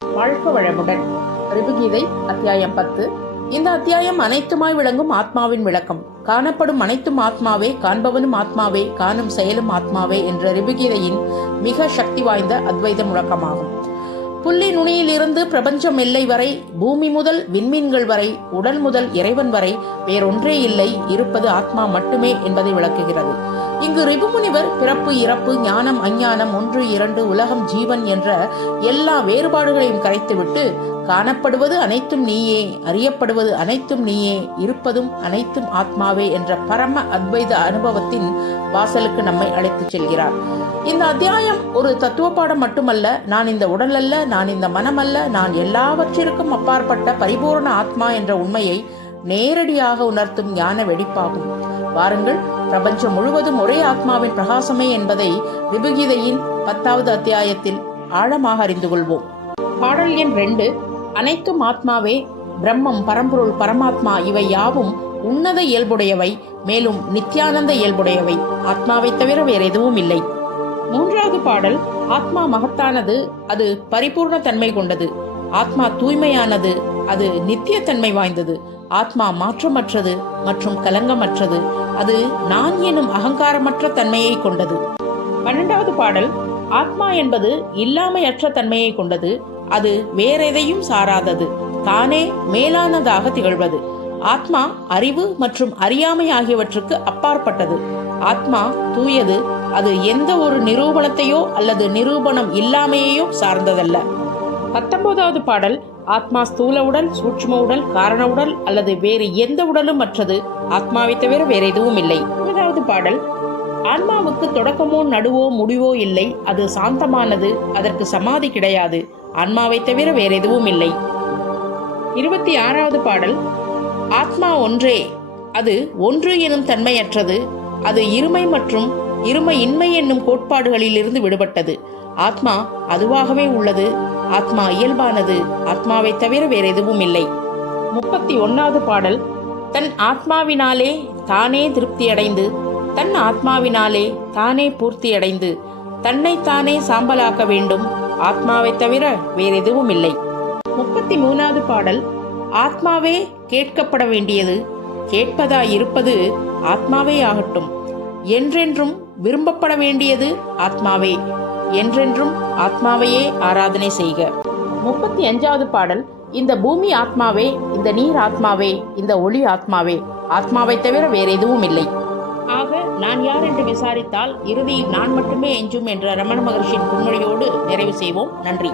வாழ்க வளமுடன். ரிபுகீதை அத்தியாயம் 10. இந்த அத்தியாயம் அனைத்துமாய் விளங்கும் ஆத்மாவின் விளக்கம். காணப்படும் அனைத்தும் ஆத்மாவே, காண்பவனும் ஆத்மாவே, காணும் செயலும் ஆத்மாவே என்ற ரிபுகீதையின் மிக சக்தி வாய்ந்த அத்வைத முழக்கமாகும். புள்ளி நுனியிலிருந்து பிரபஞ்சம் எல்லை வரை, பூமி முதல் விண்மீன்கள் வரை, உடல் முதல் இறைவன் வரை வேறொன்றே இல்லை, இருப்பது ஆத்மா மட்டுமே என்பதை விளக்குகிறது. இங்கு ரிபுமுனிவர் பிறப்பு, இறப்பு, ஞானம், அஞ்ஞானம், ஒன்று இரண்டு, உலகம், ஜீவன் என்ற எல்லா வேறுபாடுகளையும் கரைத்துவிட்டு, காணப்படுவது அனைத்தும் நீயே, அறியப்படுவது அனைத்தும் நீயே, இருப்பதும் அனைத்தும் ஆத்மாவே என்ற பரம அத்வைத அனுபவத்தின் வாசலுக்கு நம்மை அழைத்துச் செல்கிறார். இந்த அத்தியாயம் ஒரு தத்துவ பாடம் மட்டுமல்ல. நான் இந்த உடல் அல்ல, நான் இந்த மனம் அல்ல, நான் எல்லாவற்றிற்கும் அப்பாற்பட்ட பரிபூர்ண ஆத்மா என்ற உண்மையை நேரடியாக உணர்த்தும் ஞான வெடிப்பாகும். வாருங்கள், பிரபஞ்சம் முழுவதும் ஒரே ஆத்மாவின் பிரகாசமே என்பதை ரிபுகீதையின் 10வது அத்தியாயத்தில் ஆழமாக அறிந்து கொள்வோம். பாடல் எண் 2. அனைத்தும் ஆத்மாவே, பிரம்மம், பரம்பொருள், பரமாத்மா இவை யாவும் உன்னத இயல்புடையவை, மேலும் நித்யானந்த இயல்புடையவை, ஆத்மாவை தவிர வேற எதுவும் இல்லை. 3வது பாடல். ஆத்மா மகத்தானது, அது பரிபூர்ண தன்மை கொண்டது. ஆத்மா தூய்மையானது, அது நித்திய தன்மை வாய்ந்தது. ஆத்மா மாற்றமற்றது மற்றும் கலங்கமற்றது, அது நான் எனும் அகங்காரமற்ற தன்மையை கொண்டது. 12வது பாடல். ஆத்மா என்பது இல்லாமையற்ற தன்மையை கொண்டது. அது வேறெதையும் சாராதது, தானே மேலானதாக திகழ்வது. ஆத்மா அறிவு மற்றும் அறியாமை ஆகியவற்றுக்கு அப்பாற்பட்டது. ஆத்மா தூயது, அது எந்த ஒரு நிரூபணத்தையோ அல்லது நிரூபணம் இல்லாமையோ சார்ந்ததல்ல. 19வது பாடல். ஆத்மா ஸ்தூல உடல், சூட்சும உடல், காரண உடல் அல்லது வேறு எந்த உடலும் மற்றது, ஆத்மாவை தவிர வேற எதுவும் இல்லை. 20வது பாடல். ஆன்மாவுக்கு தொடக்கமோ நடுவோ முடிவோ இல்லை, அது சாந்தமானது, அதற்கு சமாதி கிடையாது, ஆன்மாவை தவிர வேற எதுவும் இல்லை. 26வது பாடல். ஆத்மா ஒன்றே, அது ஒன்று எனும் தன்மையற்றது, அது இருமை மற்றும் இருமையின்மை என்னும் கோட்பாடுகளில் இருந்து விடுபட்டது. ஆத்மா அதுவாகவே உள்ளது, ஆத்மா இயல்பானது, ஆத்மாவை தவிர வேற எதுவும் இல்லை. 31வது பாடல். தன் ஆத்மாவினாலே தானே திருப்தியடைந்து, தன் ஆத்மாவினாலே தானே பூர்த்தியடைந்து, தன்னைத்தானே சாம்பலாக்க வேண்டும், ஆத்மாவை தவிர வேற எதுவும் இல்லை. 33வது பாடல். ஆத்மாவே கேட்கப்பட வேண்டியது, கேட்பதாயிருப்பது ஆத்மாவே ஆகட்டும். என்றென்றும் விரும்பப்பட வேண்டியது ஆத்மாவே, என்றென்றும் ஆத்மாவையே ஆராதனை செய்க. 35வது பாடல். இந்த பூமி ஆத்மாவே, இந்த நீர் ஆத்மாவே, இந்த ஒளி ஆத்மாவே, ஆத்மாவை தவிர வேற எதுவும் இல்லை. ஆக நான் யார் என்று விசாரித்தால் இறுதியில் நான் மட்டுமே எஞ்சும் என்ற ரமண மகர்ஷியின் பொன்மொழியோடு நிறைவு செய்வோம். நன்றி.